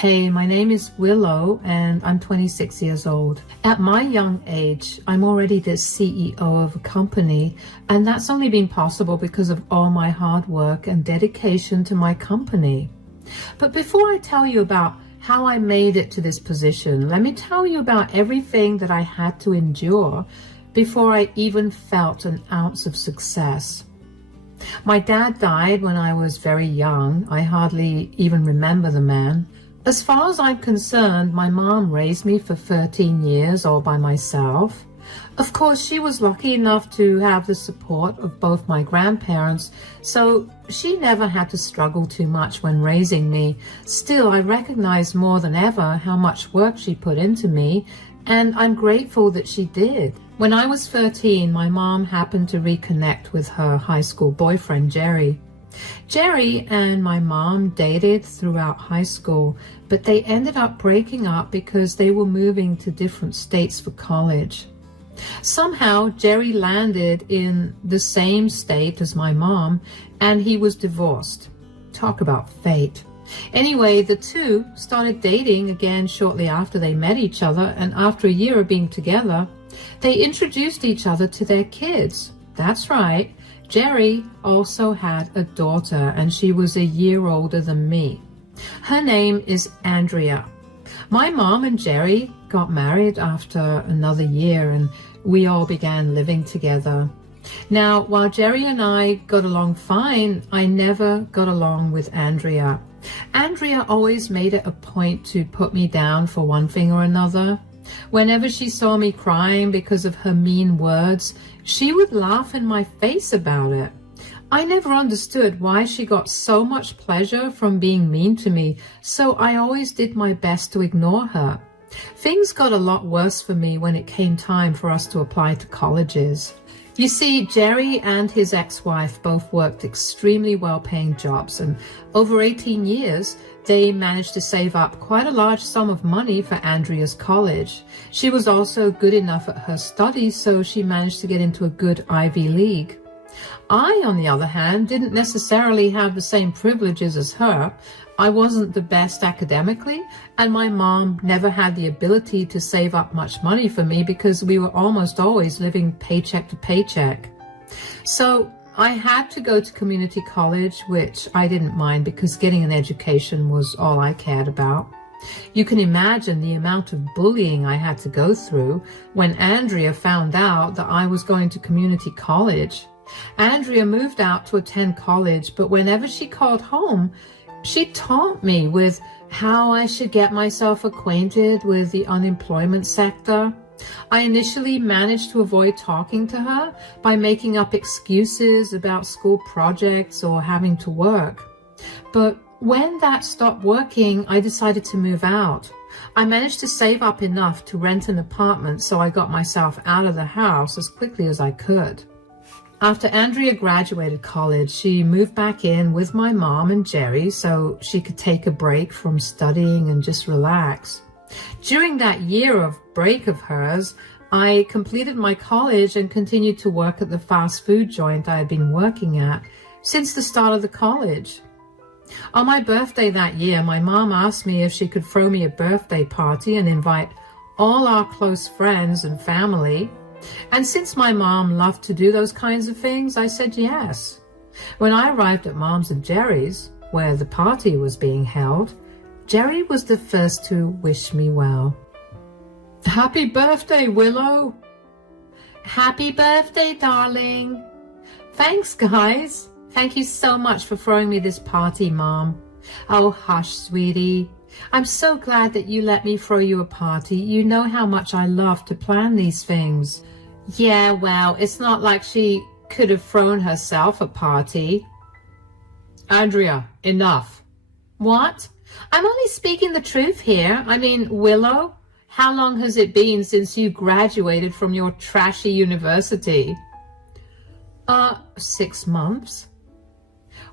Hey, my name is Willow and I'm 26 years old. At my young age, I'm already the CEO of a company, and that's only been possible because of all my hard work and dedication to my company. But before I tell you about how I made it to this position, let me tell you about everything that I had to endure before I even felt an ounce of success. My dad died when I was very young. I hardly even remember the man. As far as I'm concerned, my mom raised me for 13 years all by myself. Of course, she was lucky enough to have the support of both my grandparents, so she never had to struggle too much when raising me. Still, I recognize more than ever how much work she put into me, and I'm grateful that she did. When I was 13, my mom happened to reconnect with her high school boyfriend, Jerry. Jerry and my mom dated throughout high school, but they ended up breaking up because they were moving to different states for college. Somehow, Jerry landed in the same state as my mom, and he was divorced. Talk about fate. Anyway, the two started dating again shortly after they met each other, and after a year of being together, they introduced each other to their kids. That's right. Jerry also had a daughter, and she was a year older than me. Her name is Andrea. My mom and Jerry got married after another year, and we all began living together. Now, while Jerry and I got along fine, I never got along with Andrea. Andrea always made it a point to put me down for one thing or another. Whenever she saw me crying because of her mean words, she would laugh in my face about it. I never understood why she got so much pleasure from being mean to me, so I always did my best to ignore her. Things got a lot worse for me when it came time for us to apply to colleges. You see, Jerry and his ex-wife both worked extremely well-paying jobs, and over 18 years, they managed to save up quite a large sum of money for Andrea's college. She was also good enough at her studies, so she managed to get into a good Ivy League. I, on the other hand, didn't necessarily have the same privileges as her. I wasn't the best academically, and my mom never had the ability to save up much money for me because we were almost always living paycheck to paycheck. So I had to go to community college, which I didn't mind because getting an education was all I cared about. You can imagine the amount of bullying I had to go through when Andrea found out that I was going to community college. Andrea moved out to attend college, but whenever she called home, she taught me with how I should get myself acquainted with the unemployment sector. I initially managed to avoid talking to her by making up excuses about school projects or having to work. But when that stopped working, I decided to move out. I managed to save up enough to rent an apartment, so I got myself out of the house as quickly as I could. After Andrea graduated college, she moved back in with my mom and Jerry so she could take a break from studying and just relax. During that year of break of hers, I completed my college and continued to work at the fast food joint I had been working at since the start of the college. On my birthday that year, my mom asked me if she could throw me a birthday party and invite all our close friends and family. And since my mom loved to do those kinds of things, I said yes. When I arrived at Mom's and Jerry's, where the party was being held, Jerry was the first to wish me well. Happy birthday, Willow. Happy birthday, darling. Thanks, guys. Thank you so much for throwing me this party, Mom. Oh, hush, sweetie. I'm so glad that you let me throw you a party. You know how much I love to plan these things. Yeah, well, it's not like she could have thrown herself a party. Andrea, enough. What? I'm only speaking the truth here. I mean, Willow, how long has it been since you graduated from your trashy university? 6 months.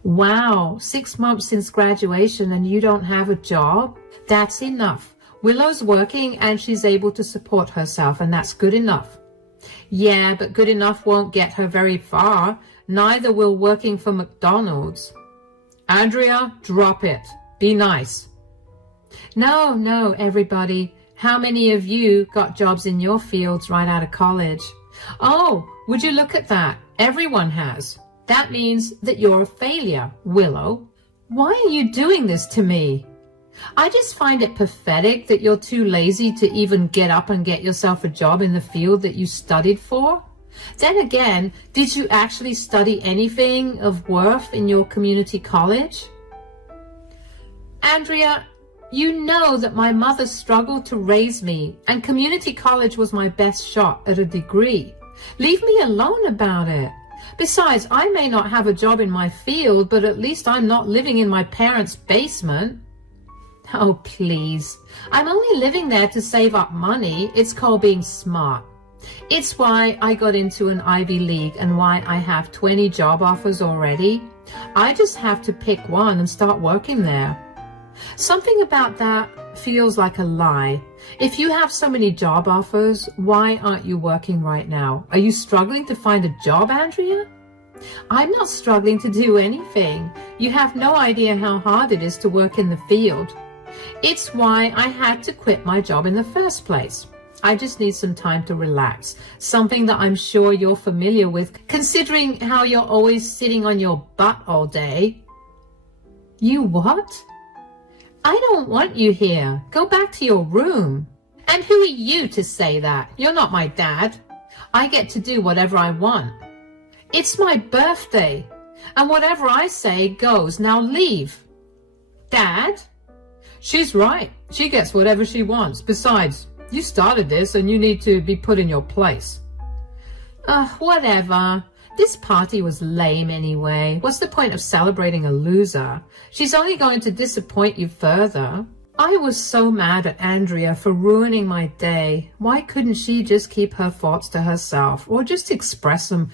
Wow, 6 months since graduation and you don't have a job? That's enough. Willow's working and she's able to support herself, and that's good enough. Yeah, but good enough won't get her very far. Neither will working for McDonald's. Andrea, drop it. Be nice. No, everybody. How many of you got jobs in your fields right out of college? Oh, would you look at that? Everyone has. That means that you're a failure, Willow. Why are you doing this to me? I just find it pathetic that you're too lazy to even get up and get yourself a job in the field that you studied for. Then again, did you actually study anything of worth in your community college? Andrea, you know that my mother struggled to raise me, and community college was my best shot at a degree. Leave me alone about it. Besides, I may not have a job in my field, but at least I'm not living in my parents' basement. Oh, please. I'm only living there to save up money. It's called being smart. It's why I got into an Ivy League and why I have 20 job offers already. I just have to pick one and start working there. Something about that feels like a lie. If you have so many job offers, why aren't you working right now? Are you struggling to find a job, Andrea? I'm not struggling to do anything. You have no idea how hard it is to work in the field. It's why I had to quit my job in the first place. I just need some time to relax, something that I'm sure you're familiar with, considering how you're always sitting on your butt all day. You what? I don't want you here. Go back to your room. And who are you to say that? You're not my dad. I get to do whatever I want. It's my birthday, and whatever I say goes. Now leave. Dad? She's right. She gets whatever she wants. Besides, you started this and you need to be put in your place. Whatever. This party was lame anyway. What's the point of celebrating a loser? She's only going to disappoint you further. I was so mad at Andrea for ruining my day. Why couldn't she just keep her thoughts to herself or just express them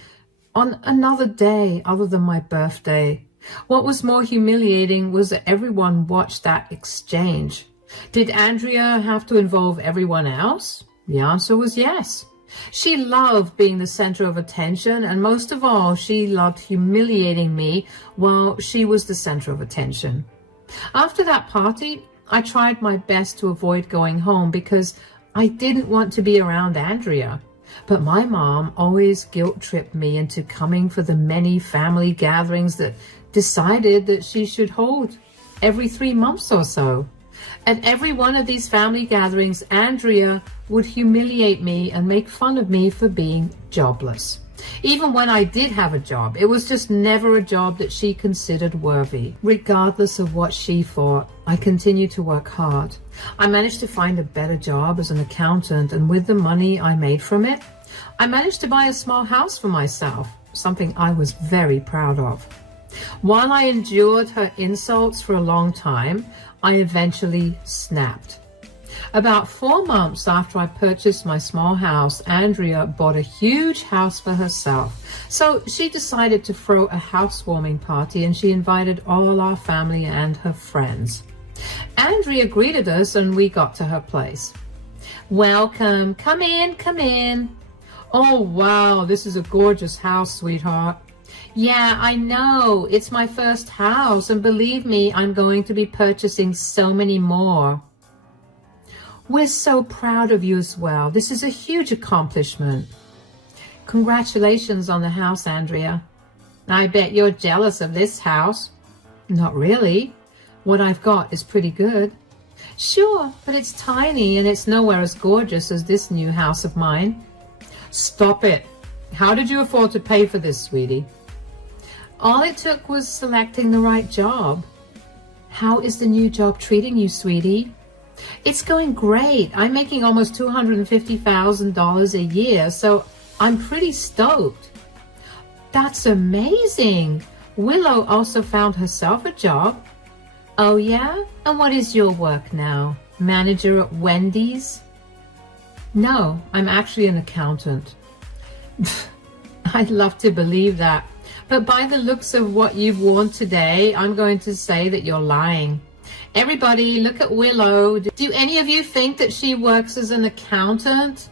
on another day other than my birthday? What was more humiliating was that everyone watched that exchange. Did Andrea have to involve everyone else? The answer was yes. She loved being the center of attention, and most of all, she loved humiliating me while she was the center of attention. After that party, I tried my best to avoid going home because I didn't want to be around Andrea. But my mom always guilt-tripped me into coming for the many family gatherings that decided that she should hold every 3 months or so. At every one of these family gatherings, Andrea would humiliate me and make fun of me for being jobless. Even when I did have a job, it was just never a job that she considered worthy. Regardless of what she thought, I continued to work hard. I managed to find a better job as an accountant, and with the money I made from it, I managed to buy a small house for myself, something I was very proud of. While I endured her insults for a long time, I eventually snapped. About 4 months after I purchased my small house, Andrea bought a huge house for herself. So she decided to throw a housewarming party, and she invited all our family and her friends. Andrea greeted us and we got to her place. Welcome, come in, come in. Oh wow, this is a gorgeous house, sweetheart. Yeah, I know. It's my first house, and believe me, I'm going to be purchasing so many more. We're so proud of you as well. This is a huge accomplishment. Congratulations on the house, Andrea. I bet you're jealous of this house. Not really. What I've got is pretty good. Sure, but it's tiny and it's nowhere as gorgeous as this new house of mine. Stop it. How did you afford to pay for this, sweetie? All it took was selecting the right job. How is the new job treating you, sweetie? It's going great. I'm making almost $250,000 a year, so I'm pretty stoked. That's amazing. Willow also found herself a job. Oh yeah? And what is your work now? Manager at Wendy's? No, I'm actually an accountant. I'd love to believe that. But by the looks of what you've worn today, I'm going to say that you're lying. Everybody, look at Willow. Do any of you think that she works as an accountant?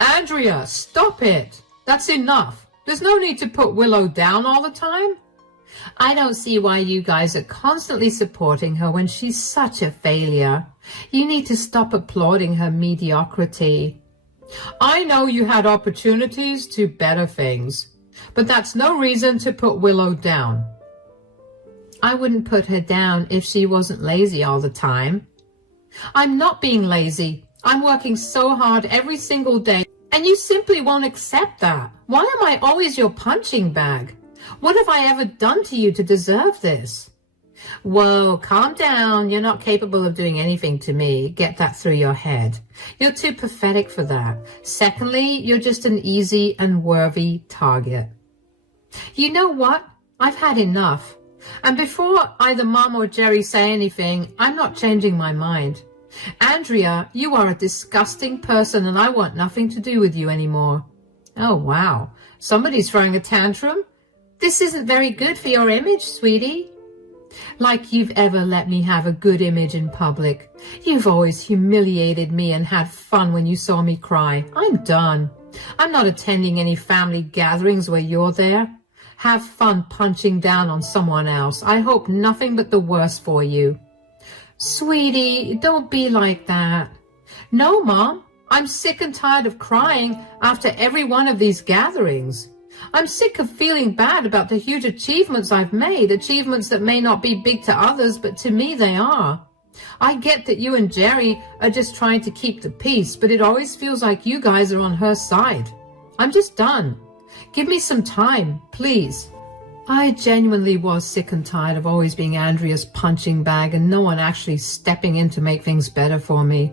Andrea, stop it. That's enough. There's no need to put Willow down all the time. I don't see why you guys are constantly supporting her when she's such a failure. You need to stop applauding her mediocrity. I know you had opportunities to better things, but that's no reason to put Willow down. I wouldn't put her down if she wasn't lazy all the time. I'm not being lazy. I'm working so hard every single day, and you simply won't accept that. Why am I always your punching bag? What have I ever done to you to deserve this? Whoa, calm down. You're not capable of doing anything to me. Get that through your head. You're too pathetic for that. Secondly, you're just an easy and worthy target. You know what? I've had enough. And before either Mom or Jerry say anything, I'm not changing my mind. Andrea, you are a disgusting person and I want nothing to do with you anymore. Oh, wow. Somebody's throwing a tantrum? This isn't very good for your image, sweetie. Like you've ever let me have a good image in public. You've always humiliated me and had fun when you saw me cry. I'm done. I'm not attending any family gatherings where you're there. Have fun punching down on someone else. I hope nothing but the worst for you. Sweetie, don't be like that. No, Mom. I'm sick and tired of crying after every one of these gatherings. I'm sick of feeling bad about the huge achievements I've made, achievements that may not be big to others, but to me they are. I get that you and Jerry are just trying to keep the peace, but it always feels like you guys are on her side. I'm just done. Give me some time, please. I genuinely was sick and tired of always being Andrea's punching bag and no one actually stepping in to make things better for me.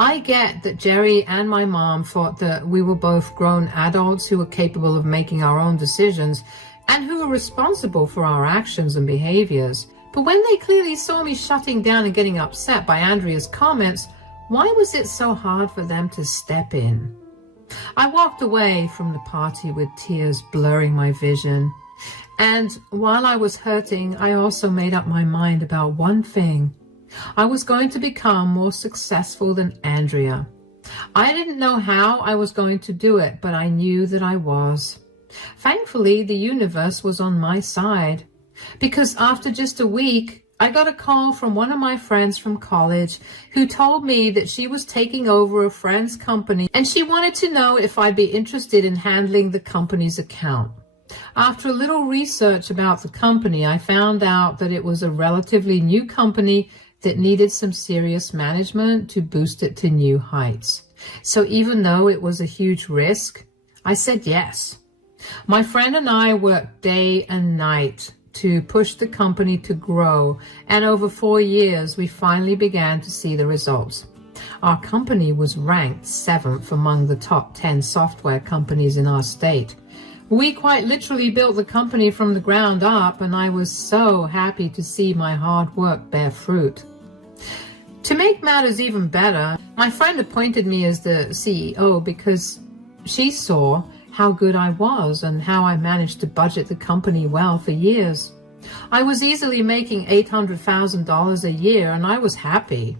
I get that Jerry and my mom thought that we were both grown adults who were capable of making our own decisions and who were responsible for our actions and behaviors. But when they clearly saw me shutting down and getting upset by Andrea's comments, why was it so hard for them to step in? I walked away from the party with tears blurring my vision. And while I was hurting, I also made up my mind about one thing. I was going to become more successful than Andrea. I didn't know how I was going to do it, but I knew that I was. Thankfully, the universe was on my side, because after just a week, I got a call from one of my friends from college who told me that she was taking over a friend's company and she wanted to know if I'd be interested in handling the company's account. After a little research about the company, I found out that it was a relatively new company that needed some serious management to boost it to new heights. So even though it was a huge risk, I said yes. My friend and I worked day and night to push the company to grow, and over 4 years, we finally began to see the results. Our company was ranked 7th among the top 10 software companies in our state. We quite literally built the company from the ground up, and I was so happy to see my hard work bear fruit. To make matters even better, my friend appointed me as the CEO because she saw how good I was and how I managed to budget the company well for years. I was easily making $800,000 a year, and I was happy.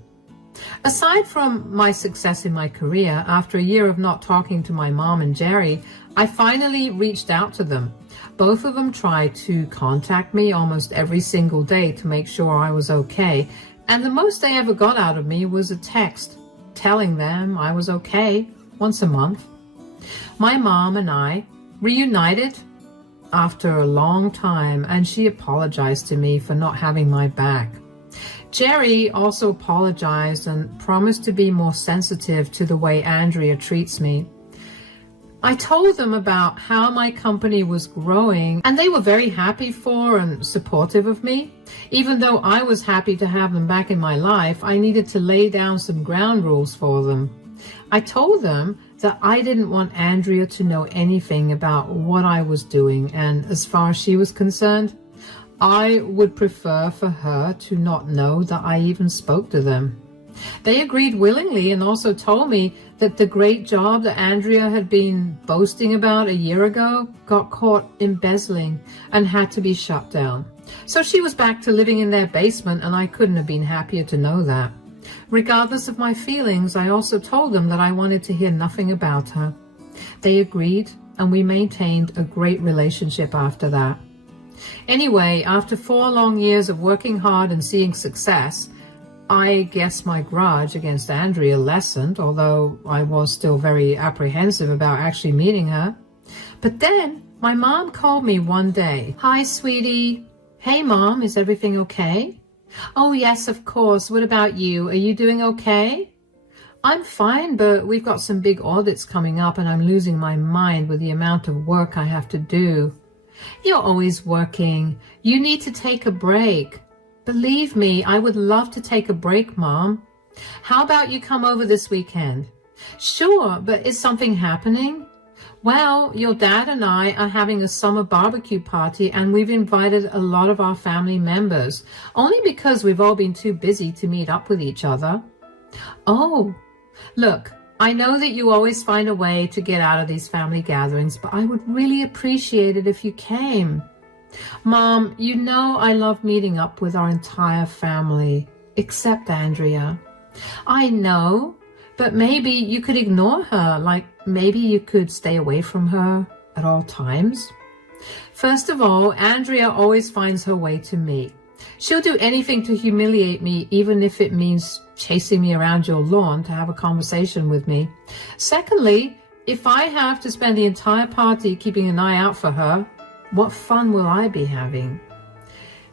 Aside from my success in my career, after a year of not talking to my mom and Jerry, I finally reached out to them. Both of them tried to contact me almost every single day to make sure I was okay, and the most they ever got out of me was a text telling them I was okay once a month. My mom and I reunited after a long time, and she apologized to me for not having my back. Jerry also apologized and promised to be more sensitive to the way Andrea treats me. I told them about how my company was growing, and they were very happy for and supportive of me. Even though I was happy to have them back in my life, I needed to lay down some ground rules for them. I told them that I didn't want Andrea to know anything about what I was doing, and as far as she was concerned, I would prefer for her to not know that I even spoke to them. They agreed willingly and also told me that the great job that Andrea had been boasting about a year ago got caught embezzling and had to be shut down. So she was back to living in their basement, and I couldn't have been happier to know that. Regardless of my feelings, I also told them that I wanted to hear nothing about her. They agreed, and we maintained a great relationship after that. Anyway, after 4 long years of working hard and seeing success, I guess my grudge against Andrea lessened, although I was still very apprehensive about actually meeting her. But then my mom called me one day. "Hi, sweetie." "Hey, Mom, is everything okay?" "Oh, yes, of course. What about you? Are you doing okay?" "I'm fine, but we've got some big audits coming up and I'm losing my mind with the amount of work I have to do." "You're always working. You need to take a break." "Believe me, I would love to take a break, Mom." "How about you come over this weekend?" "Sure, but is something happening?" "Well, your dad and I are having a summer barbecue party and we've invited a lot of our family members, only because we've all been too busy to meet up with each other." "Oh, look, I know that you always find a way to get out of these family gatherings, but I would really appreciate it if you came." "Mom, you know I love meeting up with our entire family, except Andrea." "I know, but maybe you could ignore her, like maybe you could stay away from her at all times." "First of all, Andrea always finds her way to me. She'll do anything to humiliate me, even if it means chasing me around your lawn to have a conversation with me. Secondly, if I have to spend the entire party keeping an eye out for her, what fun will I be having?"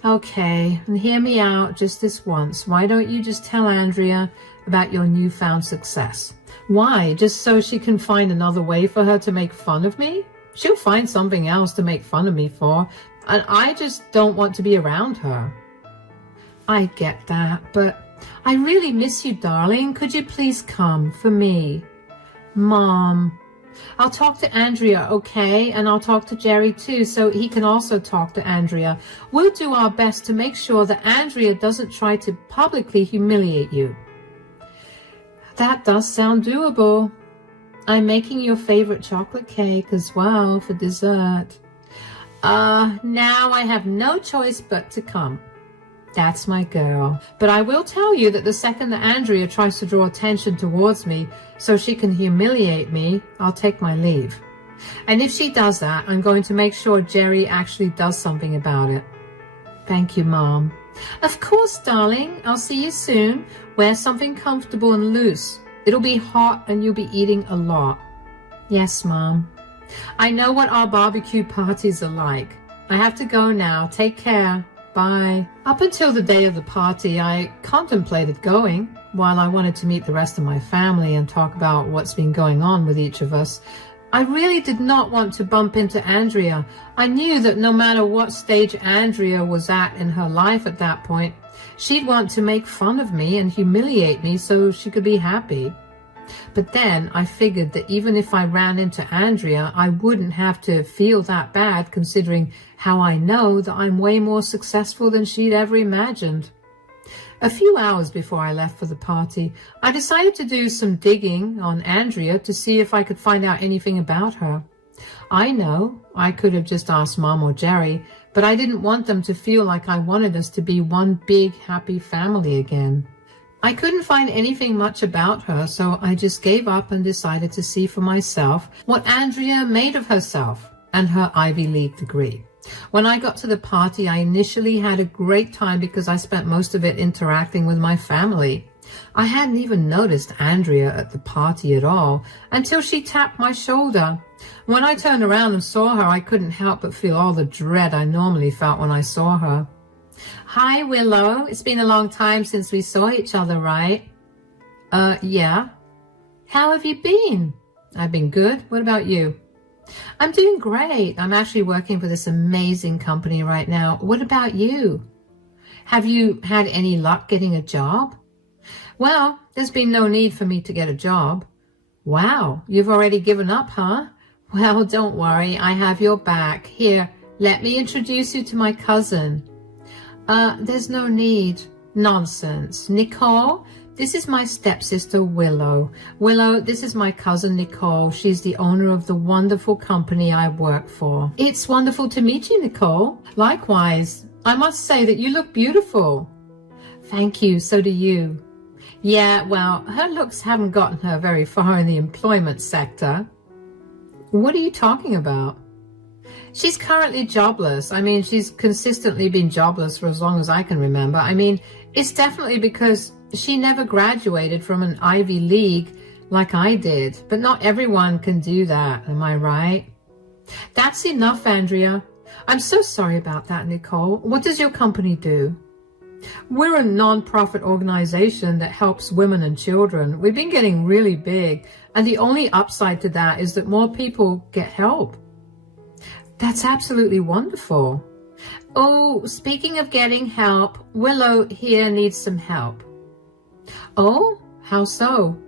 "Okay, and hear me out just this once. Why don't you just tell Andrea about your newfound success?" "Why? Just so she can find another way for her to make fun of me?" "She'll find something else to make fun of me for, and I just don't want to be around her." "I get that, but I really miss you, darling. Could you please come for me?" "Mom." "I'll talk to Andrea, okay? And I'll talk to Jerry too, so he can also talk to Andrea. We'll do our best to make sure that Andrea doesn't try to publicly humiliate you." "That does sound doable. I'm making your favorite chocolate cake as well for dessert." Now I have no choice but to come." "That's my girl. But I will tell you that the second that Andrea tries to draw attention towards me so she can humiliate me, I'll take my leave. And if she does that, I'm going to make sure Jerry actually does something about it." "Thank you, Mom." "Of course, darling. I'll see you soon. Wear something comfortable and loose. It'll be hot and you'll be eating a lot." "Yes, Mom." "I know what our barbecue parties are like. I have to go now. Take care. Bye." Up until the day of the party, I contemplated going. While I wanted to meet the rest of my family and talk about what's been going on with each of us, I really did not want to bump into Andrea. I knew that no matter what stage Andrea was at in her life at that point, she'd want to make fun of me and humiliate me so she could be happy. But then I figured that even if I ran into Andrea, I wouldn't have to feel that bad, considering how I know that I'm way more successful than she'd ever imagined. A few hours before I left for the party, I decided to do some digging on Andrea to see if I could find out anything about her. I know I could have just asked Mom or Jerry, but I didn't want them to feel like I wanted us to be one big happy family again. I couldn't find anything much about her, so I just gave up and decided to see for myself what Andrea made of herself and her Ivy League degree. When I got to the party, I initially had a great time because I spent most of it interacting with my family. I hadn't even noticed Andrea at the party at all until she tapped my shoulder. When I turned around and saw her, I couldn't help but feel all the dread I normally felt when I saw her. "Hi, Willow. It's been a long time since we saw each other, right?" Yeah." "How have you been?" "I've been good. What about you?" "I'm doing great. I'm actually working for this amazing company right now. What about you? Have you had any luck getting a job?" "Well, there's been no need for me to get a job." "Wow, you've already given up, huh? Well, don't worry. I have your back. Here, let me introduce you to my cousin." There's no need." "Nonsense. Nicole, this is my stepsister, Willow. Willow, this is my cousin, Nicole. She's the owner of the wonderful company I work for." "It's wonderful to meet you, Nicole." "Likewise. I must say that you look beautiful." "Thank you. So do you." "Yeah, well, her looks haven't gotten her very far in the employment sector." "What are you talking about?" She's currently jobless. I mean, she's consistently been jobless for as long as I can remember. I mean, it's definitely because she never graduated from an Ivy League like I did. But not everyone can do that, am I right? That's enough, Andrea. I'm so sorry about that, Nicole. What does your company do? We're a non-profit organization that helps women and children. We've been getting really big, and the only upside to that is that more people get help. That's absolutely wonderful. Oh, speaking of getting help, Willow here needs some help. Oh, how so?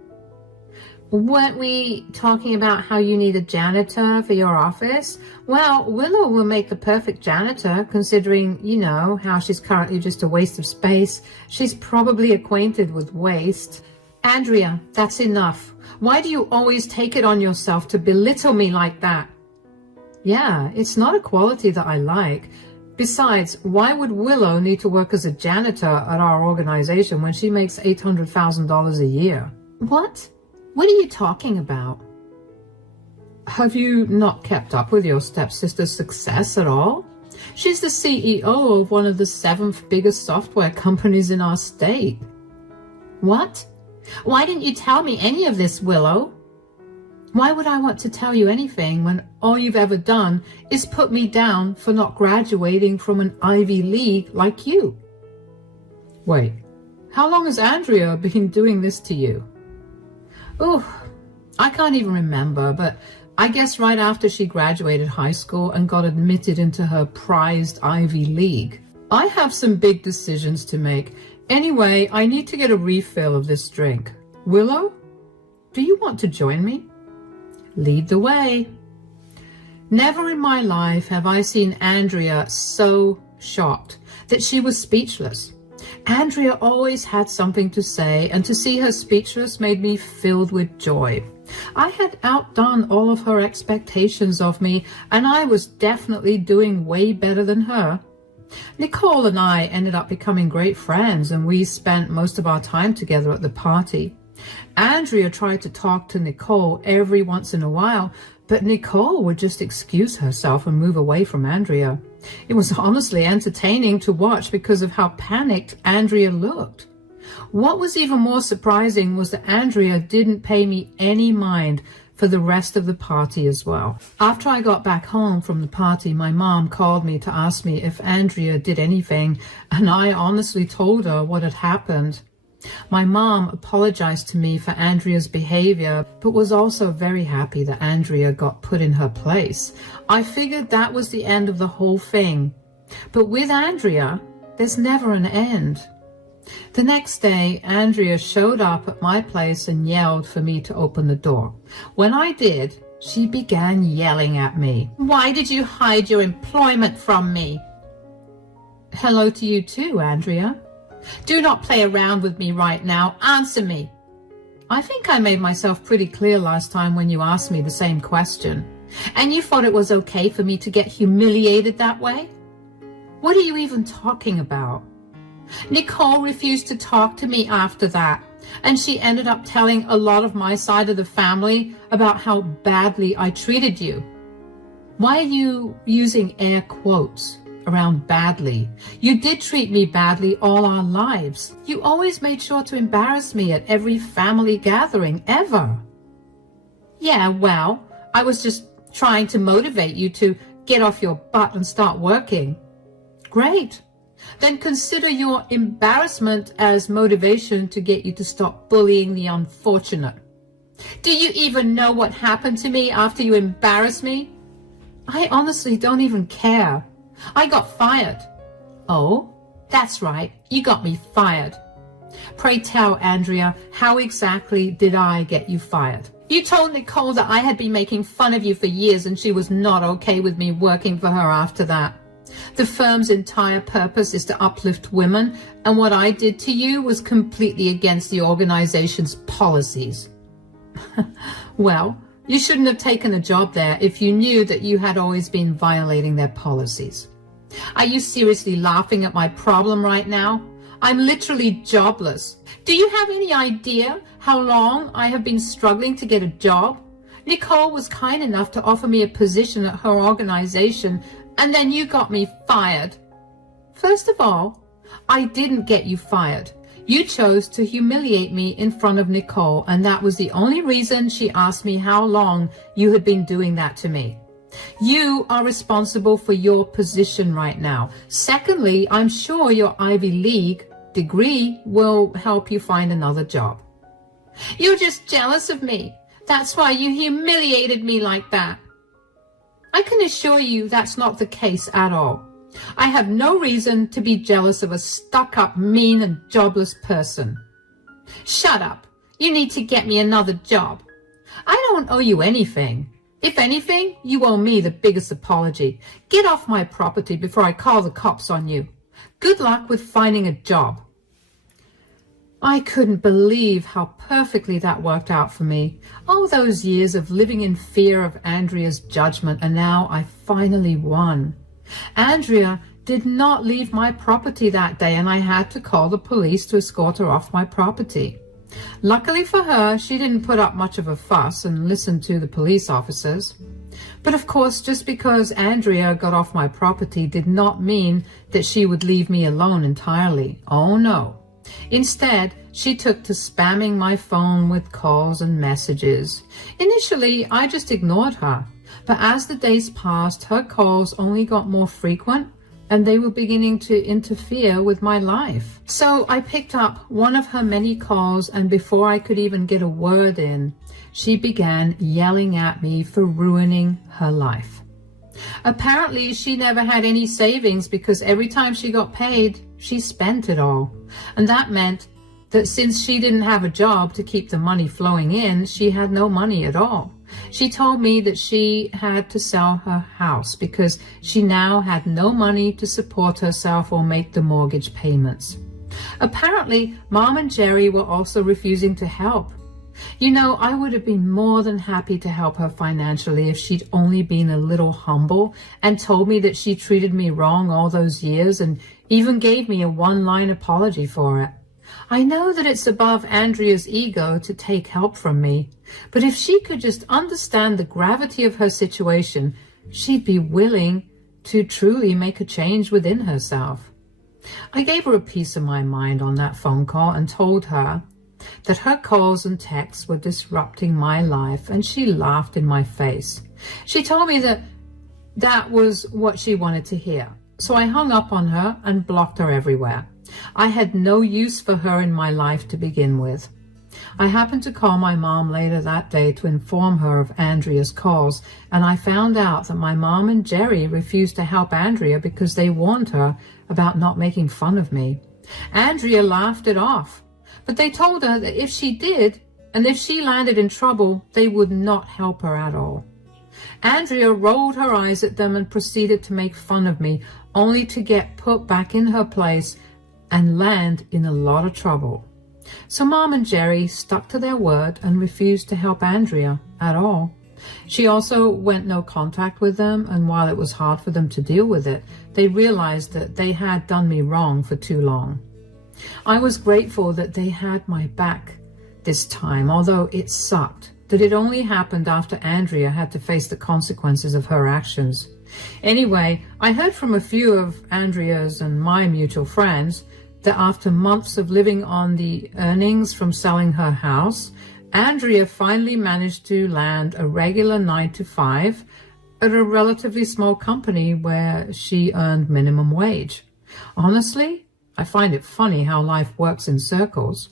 Weren't we talking about how you need a janitor for your office? Well, Willow will make the perfect janitor, considering, you know, how she's currently just a waste of space. She's probably acquainted with waste. Andrea, that's enough. Why do you always take it on yourself to belittle me like that? Yeah, it's not a quality that I like. Besides, why would Willow need to work as a janitor at our organization when she makes $800,000 a year? What? What are you talking about? Have you not kept up with your stepsister's success at all? She's the CEO of one of the 7th biggest software companies in our state. What? Why didn't you tell me any of this, Willow? Why would I want to tell you anything when all you've ever done is put me down for not graduating from an Ivy League like you? Wait, how long has Andrea been doing this to you? Oh, I can't even remember, but I guess right after she graduated high school and got admitted into her prized Ivy League. I have some big decisions to make. Anyway, I need to get a refill of this drink. Willow, do you want to join me? Lead the way. Never in my life have I seen Andrea so shocked that she was speechless. Andrea always had something to say, and to see her speechless made me filled with joy. I had outdone all of her expectations of me, and I was definitely doing way better than her. Nicole and I ended up becoming great friends, and we spent most of our time together at the party. Andrea tried to talk to Nicole every once in a while, but Nicole would just excuse herself and move away from Andrea. It was honestly entertaining to watch because of how panicked Andrea looked. What was even more surprising was that Andrea didn't pay me any mind for the rest of the party as well. After I got back home from the party, my mom called me to ask me if Andrea did anything, and I honestly told her what had happened. My mom apologized to me for Andrea's behavior, but was also very happy that Andrea got put in her place. I figured that was the end of the whole thing. But with Andrea, there's never an end. The next day, Andrea showed up at my place and yelled for me to open the door. When I did, she began yelling at me. Why did you hide your employment from me? Hello to you too, Andrea. Do not play around with me right now. Answer me. I think I made myself pretty clear last time when you asked me the same question. And you thought it was okay for me to get humiliated that way? What are you even talking about? Nicole refused to talk to me after that, and she ended up telling a lot of my side of the family about how badly I treated you. Why are you using air quotes around badly? You did treat me badly all our lives. You always made sure to embarrass me at every family gathering ever. Yeah, well, I was just trying to motivate you to get off your butt and start working. Great. Then consider your embarrassment as motivation to get you to stop bullying the unfortunate. Do you even know what happened to me after you embarrassed me? I honestly don't even care. I got fired. Oh, that's right. You got me fired. Pray tell, Andrea, how exactly did I get you fired? You told Nicole that I had been making fun of you for years and she was not okay with me working for her after that. The firm's entire purpose is to uplift women, and what I did to you was completely against the organization's policies. Well, you shouldn't have taken a job there if you knew that you had always been violating their policies. Are you seriously laughing at my problem right now? I'm literally jobless. Do you have any idea how long I have been struggling to get a job? Nicole was kind enough to offer me a position at her organization, and then you got me fired. First of all, I didn't get you fired. You chose to humiliate me in front of Nicole, and that was the only reason she asked me how long you had been doing that to me. You are responsible for your position right now. Secondly, I'm sure your Ivy League degree will help you find another job. You're just jealous of me. That's why you humiliated me like that. I can assure you that's not the case at all. I have no reason to be jealous of a stuck-up, mean and jobless person. Shut up. You need to get me another job. I don't owe you anything. If anything, you owe me the biggest apology. Get off my property before I call the cops on you. Good luck with finding a job. I couldn't believe how perfectly that worked out for me. All those years of living in fear of Andrea's judgment, and now I finally won. Andrea did not leave my property that day, and I had to call the police to escort her off my property. Luckily for her, she didn't put up much of a fuss and listen to the police officers. But of course, just because Andrea got off my property did not mean that she would leave me alone entirely. Oh no. Instead, she took to spamming my phone with calls and messages. Initially, I just ignored her. But as the days passed, her calls only got more frequent, and they were beginning to interfere with my life. So I picked up one of her many calls, and before I could even get a word in, she began yelling at me for ruining her life. Apparently, she never had any savings because every time she got paid, she spent it all. And that meant that since she didn't have a job to keep the money flowing in, she had no money at all. She told me that she had to sell her house because she now had no money to support herself or make the mortgage payments. Apparently, Mom and Jerry were also refusing to help. You know, I would have been more than happy to help her financially if she'd only been a little humble and told me that she treated me wrong all those years and even gave me a one-line apology for it. I know that it's above Andrea's ego to take help from me, but if she could just understand the gravity of her situation, she'd be willing to truly make a change within herself. I gave her a piece of my mind on that phone call and told her that her calls and texts were disrupting my life, and she laughed in my face. She told me that that was what she wanted to hear. So I hung up on her and blocked her everywhere. I had no use for her in my life to begin with. I happened to call my mom later that day to inform her of Andrea's calls, and I found out that my mom and Jerry refused to help Andrea because they warned her about not making fun of me. Andrea laughed it off, but they told her that if she did, and if she landed in trouble, they would not help her at all. Andrea rolled her eyes at them and proceeded to make fun of me, only to get put back in her place and land in a lot of trouble. So Mom and Jerry stuck to their word and refused to help Andrea at all. She also went no contact with them, and while it was hard for them to deal with it, they realized that they had done me wrong for too long. I was grateful that they had my back this time, although it sucked that it only happened after Andrea had to face the consequences of her actions. Anyway, I heard from a few of Andrea's and my mutual friends that after months of living on the earnings from selling her house, Andrea finally managed to land a regular 9-to-5 at a relatively small company where she earned minimum wage. Honestly, I find it funny how life works in circles.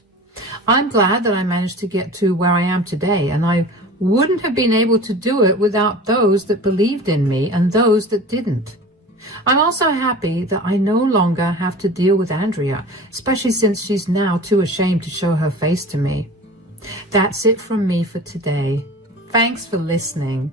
I'm glad that I managed to get to where I am today, and I wouldn't have been able to do it without those that believed in me and those that didn't. I'm also happy that I no longer have to deal with Andrea, especially since she's now too ashamed to show her face to me. That's it from me for today. Thanks for listening.